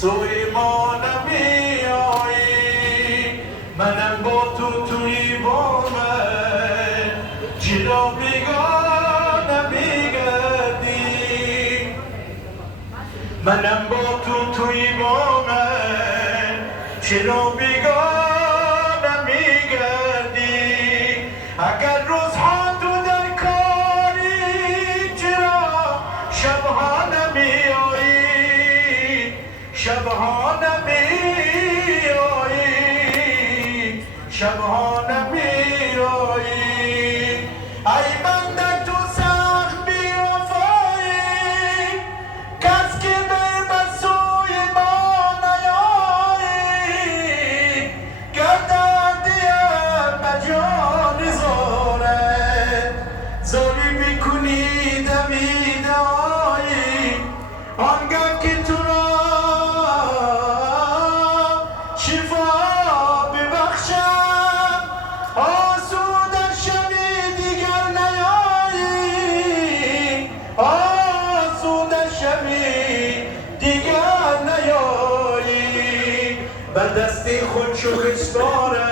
سوی ما نمیایی، منم با تو توی با من، چرا بیگانه میگردی؟ منم با تو توی با من، چرا بیگانه میگردی؟ اگر روزها تو در کاری، چرا شبها نمیایی؟ شبها نمیایی، شبها نمیایی. ای بنده تو سخت بی‌وفایی، کس که به سوی ما نیایی، گرددیم به جان زاره، زاری میکنی دویده آیی، آنگه که تو را شفا ببخشم، آسوده شوی دیگر نیایی، آسوده شوی دیگر نیایی. به دست خود شو بسپاره،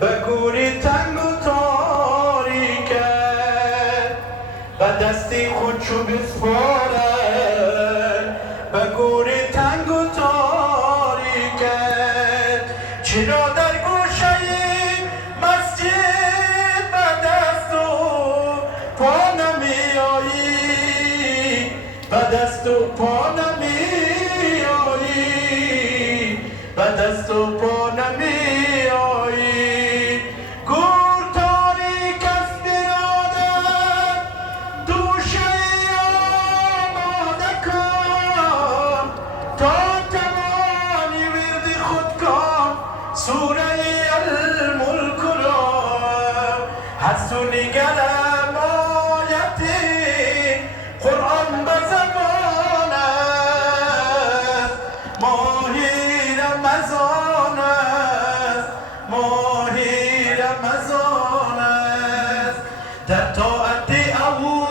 به گوری تنگ و تاریکه، به دست خود شو بسپاره، به گوری تنگ و تاریکه. چرا در گوشه مسجد به دست و پا نمیایی؟ به دست و پا نمیایی، به دست و پا نمیایی. گور تاریک است برادر، دوشه آماده کن، تا توانی ورد خود کن سوره الملک را. هست و نگرم آیت قرآن به زبان است، ماهی رمضان است، ماهی رمضان است. در طاعت الله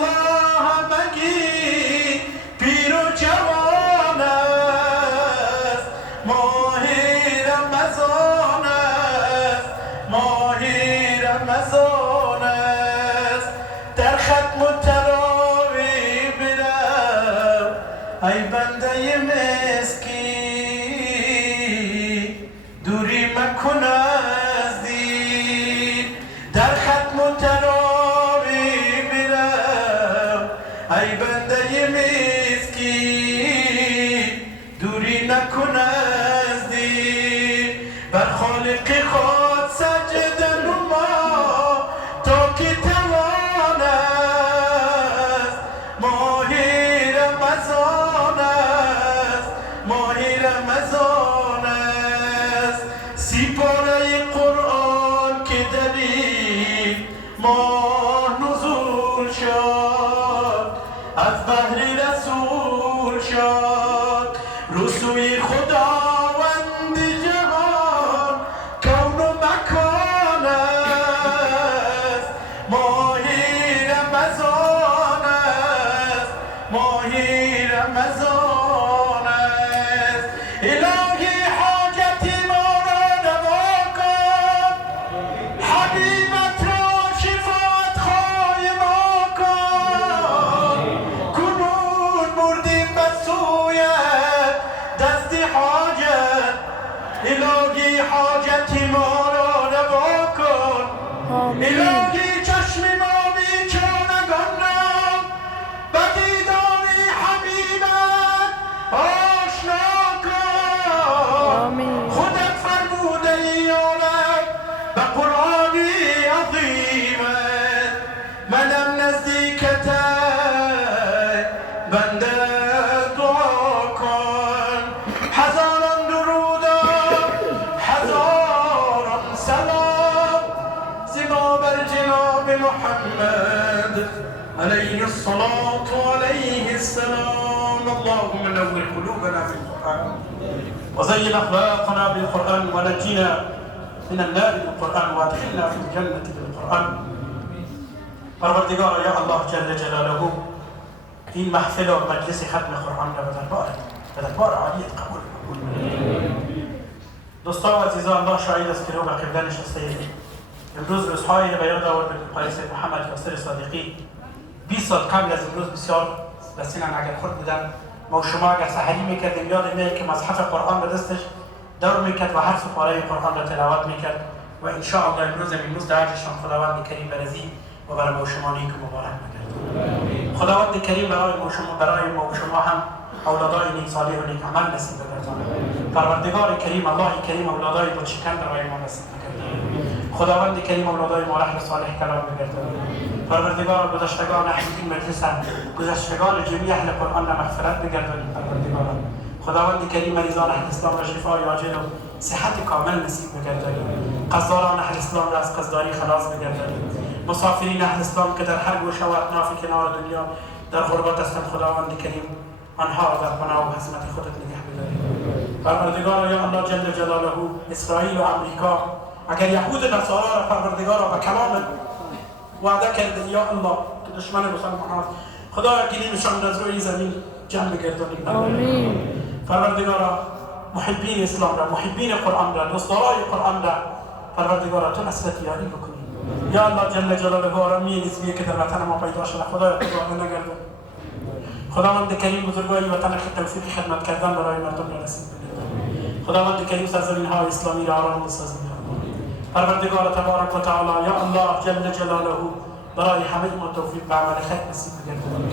مگی پیر و جوان است، ماهی رمضان است، ماهی رمضان است. در ختم و تراویح برم ای بنده مسکین، دوری مکن از دین. در ختم و تراویح برم ای بنده مسکین، دوری نکن از دین. بر خالق خود سجده نما تا که توان است، ماهی رمضان است، ماهی رمضان است. سیپاره قرآن که در این ماه نزول شد، از بحر رسول شد، رسوی خداوند جهان کون و مکان است، ماهی رمضان است، ماهی رمضان است. الهی حاجت ما را روا کن، حبیبت را شفاعت خواه ما کن. کنون مردیم به سویت دست حاجت، الهی حاجت ما را روا کن. الهی چشم ما بیچارگان را به دیدار حبیبت آشنا کن. خودت فرموده ای یا رب به قرآنی عظیمت، منم نزدیکتت بنده دعا کن. هزاران درودم، هزاران سلام، زیبا بر جناب محمد علیه الصلاة و علیه السلام. اللهم نور قلوبنا بالقرآن وزين أخلاقنا بالقرآن ونجينا من النار بالقرآن وادخلنا في الجنة بالقرآن. پروردگار یا الله جل جلاله این محفل و مجلس ختم قرآن را به دربارت و در بار عالیت قبول دوستان و عزیزان، الله شاهد است که رو به قبله نشسته اید. امروز روزهایی را به یاد آورد که قاری سید محمد یاسر صادقی 20 سال قبل از امروز بسیار به سینم اگر خورد بودن. ما و شما اگر سحری میکردیم یاد میاد که مصحف قرآن به دستش دور میکرد و هر سپاره قرآن را تلاوت میکرد و ان شاء الله امروز درجشان خداوند کریم برزی و برای ما و شما نیک و مبارک بگردد. خداوند کریم برای ما و شما هم اولادای نیک صالح و نیک عمل نصیب بگرداند. پروردگار کریم الله کریم اولادای با شکن برای ما نصیب بگرداند. خداوند کریم اولادای ما رحم صالح کلام بگرداند. پروردگار گذشتگان اهل این مجلس گذشتگان جمیع اهل قرآن را مغفرت بگردانید. پروردگار خداوند کریم مریضان اهل اسلام را شفای عاجل و صحت کامل نصیب بگردانید. قصداران اهل اسلام را از قصداری خلاص بگردانید. مسافرین اهل اسلام که در هر گوشه و اطراف کنار دنیا در غربت هستند خداوند کریم آنها را در پناه و حضمت خودت نگه بدارید. پروردگار یا الله جل جلاله اسرائیل و امریکا اگر یهود و نصارا را پروردگار به کلام وعده کرده یا الله که دشمن مسلمانان خدایا گلیمشان از روی زمین جمع بگردانید. آمین. پروردگار محبین اسلام را، محبین قرآن را، دوستدارای قرآن را پروردگار تو نصرت یاری بکنید. یا الله جل جلاله آرامی نسبیه که در وطن ما پیدا شده خدایا قضا نگردان. خداوند کریم بزرگواری وطن توفیق خدمت کردن برای مردم را نصیب بگردان. خداوند کریم سرزمین های اسلامی را آرام بسازید. پروردگار تبارک و تعالی یا الله جل جلاله برای همه ما توفیق به عمل خیر نصیب بگردان.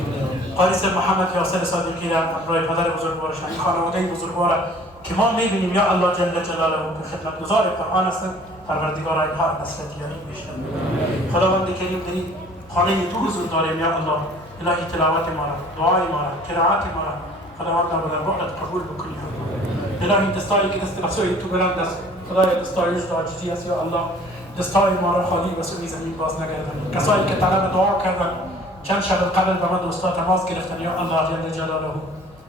قاری سید محمد یاسر صادقی را برای پدر بزرگوارش این خانواده بزرگوار که ما میبینیم یا الله جل جلاله که خدمتگزار قرآن هستند پروردگار اینها نصرت یاری بیشتر. خداوند کریم در این خانه تو حضور داریم یا الله الهی تلاوت ما را، دعای ما را، قرائت ما را خداوند را در بعدت قبول بکنی. الهی دستایی که دست رسول تو بلند است خدای دستای رشد و عاجزی است یا الله دستای ما را خالی و سوی زمین باز نگردانی. کسایی که طلب دعا کردن چند شب قبل به من دوستا تماس گرفتن یا الله جل جلاله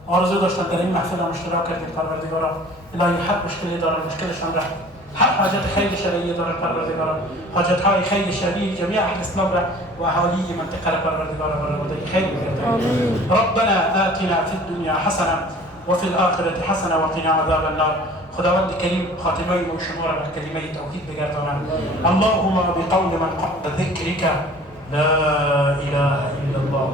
آرزو داشتن در این محفل اشتراک کردیم پروردگارا الهی هر مشکلی دارن مشکلشان را هر حاجت خیر شرعی دارن پروردگارا حاجت های خیر شرعی جميع اهل اسلام را و اهالی منطقه را پروردگارا برای خیر بگردان. ربنا آتنا فی الدنیا حسنه وفي الآخرة حسنه وقنا عذاب النار. خداوند کریم خاتمه ما شما را به کلمه توحید بگردانند. اللهم بقول من قبل ذکرک لا اله الا الله